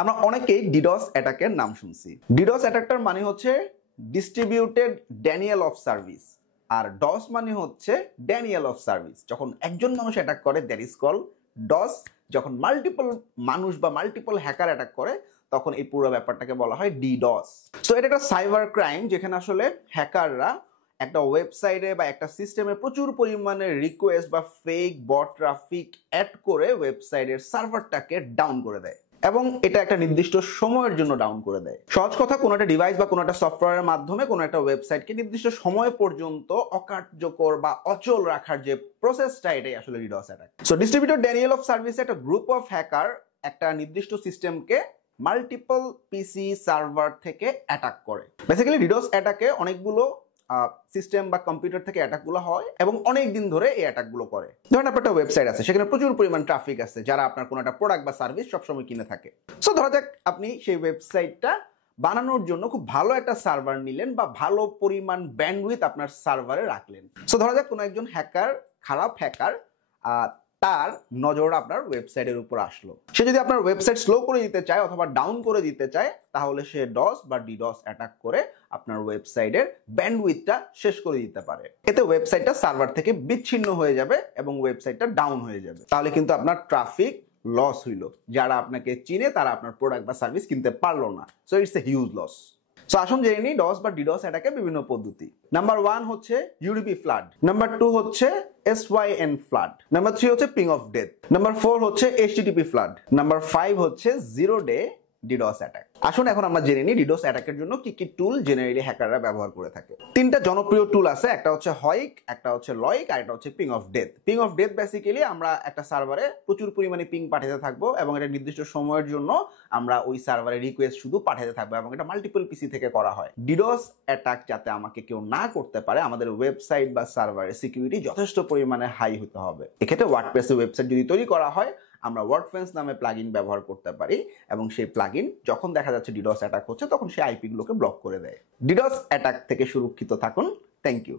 আমরা অনেকেই ডিডস অ্যাটাকের নাম শুনছি। ডিডস অ্যাটাকটার মানে হচ্ছে ডিস্ট্রিবিউটেড ড্যানিয়েল অফ সার্ভিস, আর ডস মানে হচ্ছে ড্যানিয়েল অফ সার্ভিস। যখন একজন মানুষ অ্যাটাক করে দ্যাট ইজ কল ডস। যখন মাল্টিপল মানুষ বা মাল্টিপল হ্যাকার অ্যাটাক করে তখন এই পুরো ব্যাপারটাকে বলা হয় ডিডস। সো এটা একটা সাইবার ক্রাইম, যেখানে আসলে হ্যাকাররা একটা ওয়েবসাইটে বা একটা সিস্টেমে প্রচুর পরিমাণে রিকোয়েস্ট বা ফেক বট ট্রাফিক অ্যাড করে ওয়েবসাইটের সার্ভারটাকে ডাউন করে দেয়, এবং এটা একটা নির্দিষ্ট সময়ের জন্য ডাউন করে দেয়। সহজ কথা, কোনো একটা ডিভাইস বা কোনো একটা সফটওয়্যারের মাধ্যমে কোনো একটা ওয়েবসাইটকে নির্দিষ্ট সময় পর্যন্ত অকার্যকর বা অচল রাখার যে প্রসেসটা, এটাই আসলে deeds attack. So distributed denial of service একটা গ্রুপ অফ হ্যাকার একটা নির্দিষ্ট সিস্টেমকে মাল্টিপল পিসি সার্ভার থেকে অ্যাটাক করে। বেসিক্যালি ডিডস অ্যাটাকে অনেকগুলো সিস্টেম বা কম্পিউটার থেকে অ্যাটাকগুলো হয় এবং অনেক দিন ধরে এই অ্যাটাকগুলো করে। ধরেন আপনার একটা ওয়েবসাইট আছে, সেখানে প্রচুর পরিমাণ ট্রাফিক আছে যারা আপনার কোনো একটা প্রোডাক্ট বা সার্ভিস সবসময় কিনে থাকে। সো ধরা যাক আপনি সেই ওয়েবসাইটটা বানানোর জন্য খুব ভালো একটা সার্ভার নিলেন বা ভালো পরিমাণ ব্যান্ডউইথ আপনার সার্ভারে রাখলেন। সো ধরা যাক কোনো একজন হ্যাকার, খারাপ হ্যাকার, তার নজর আপনার ওয়েবসাইটের উপর আসলো। সে যদি আপনার ওয়েবসাইট স্লো করে দিতে চায় অথবা ডাউন করে দিতে চায়, তাহলে সে ডস বা ডিডস অ্যাটাক করে আপনার ওয়েবসাইটের ব্যান্ডউইথটা শেষ করে দিতে পারে। এতে ওয়েবসাইটটা সার্ভার থেকে বিচ্ছিন্ন হয়ে যাবে এবং ওয়েবসাইটটা ডাউন হয়ে যাবে। তাহলে কিন্তু আপনার ট্রাফিক লস হইল, যারা আপনাকে চিনে তারা আপনার প্রোডাক্ট বা সার্ভিস কিনতে পারলো না। So it's a huge loss. So আসুন জেনে নিই ডস বা ডিডস অ্যাটাকের বিভিন্ন পদ্ধতি। নাম্বার 1 হচ্ছে ইউডিপি ফ্লাড, নাম্বার 2 হচ্ছে SYN ফ্লাড, নাম্বার 3 হচ্ছে পিং অফ ডেথ, নাম্বার 4 হচ্ছে HTTP ফ্লাড, নাম্বার 5 হচ্ছে 0 ডে ডিডস অ্যাটাক। আসুন এখন আমরা জেনে নিই ডিডস অ্যাটাকের জন্য কি কি টুল জেনারেলি হ্যাকাররা ব্যবহার করে থাকে। তিনটা জনপ্রিয় টুল আছে, একটা হচ্ছে হয়ক, একটা হচ্ছে লয়ক, আর একটা হচ্ছে ping of death. Ping of death basically আমরা একটা সার্ভারে প্রচুর পরিমাণে পিং পাঠাতে থাকবো এবং এটা নির্দিষ্ট সময়ের জন্য আমরা ওই সার্ভারে রিকোয়েস্ট শুধু পাঠাতে থাকবো এবং এটা মাল্টিপল পিসি থেকে করা হয়। ডিডস অ্যাটাক যাতে আমাকে কেউ না করতে পারে, আমাদের ওয়েবসাইট বা সার্ভারের সিকিউরিটি যথেষ্ট পরিমাণে হাই হতে হবে। এক্ষেত্রে ওয়ার্ডপ্রেসের ওয়েবসাইট যদি তৈরি করা হয়, আমরা ওয়ার্ডফেন্স নামে প্লাগইন ব্যবহার করতে পারি এবং সেই প্লাগইন যখন দেখা যাচ্ছে ডিডস অ্যাটাক হচ্ছে তখন সেই আইপি গুলোকে ব্লক করে দেয়। ডিডস অ্যাটাক থেকে সুরক্ষিত থাকুন। Thank you.